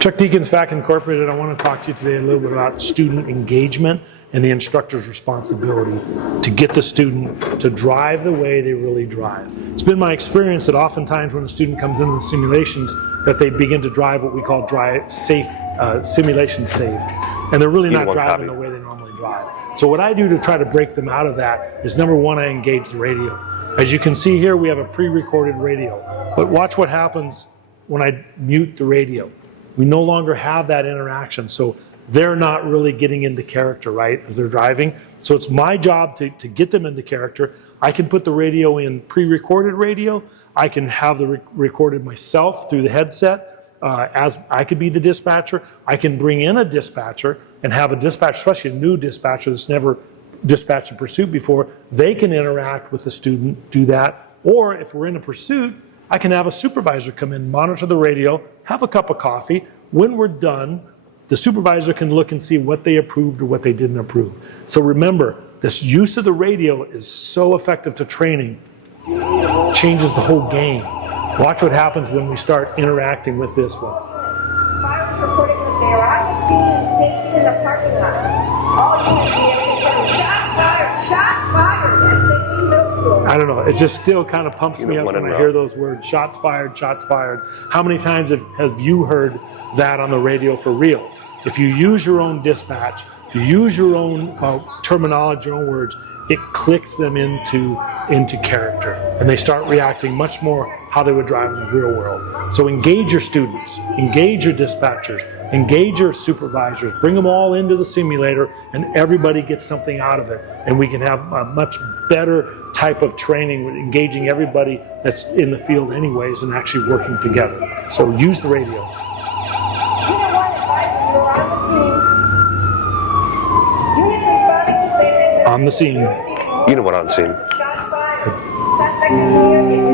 Chuck Deacon's FAC Incorporated. I want to talk to you today a little bit about student engagement and the instructor's responsibility to get the student to drive the way they really drive. It's been my experience that oftentimes when a student comes into the simulations that they begin to drive what we call drive safe, simulation safe, and they're really not driving the way they normally drive. So what I do to try to break them out of that is, number one, I engage the radio. As you can see here, we have a pre-recorded radio, but watch what happens when I mute the radio. We no longer have that interaction, so they're not really getting into character, right, as they're driving. So it's my job to get them into character. I can put the radio in pre-recorded radio. I can have the recorded myself through the headset, as I could be the dispatcher. I can bring in a dispatcher and have a dispatcher, especially a new dispatcher that's never dispatched a pursuit before. They can interact with the student, do that. Or if we're in a pursuit, I can have a supervisor come in, monitor the radio, have a cup of coffee. When we're done, the supervisor can look and see what they approved or what they didn't approve. So remember, this use of the radio is so effective to training, changes the whole game. Watch what happens when we start interacting with this one. Fires reporting that they are on the scene and stationed in the parking lot. All units be able to hear shots fired, shots fired at St. Middle School. I don't know, it just still kind of pumps me up when I hear those words, shots fired, shots fired. How many times have you heard that on the radio for real? If you use your own dispatch, you use your own terminology, your own words, it clicks them into character, and they start reacting much more how they would drive in the real world. So engage your students, engage your dispatchers, engage your supervisors, bring them all into the simulator, and everybody gets something out of it. And we can have a much better type of training with engaging everybody that's in the field anyways and actually working together. So use the radio. Unit 1 advised you are on the scene. Units responding to say that On the scene. Unit 1 on scene. shots fired. Suspect is near.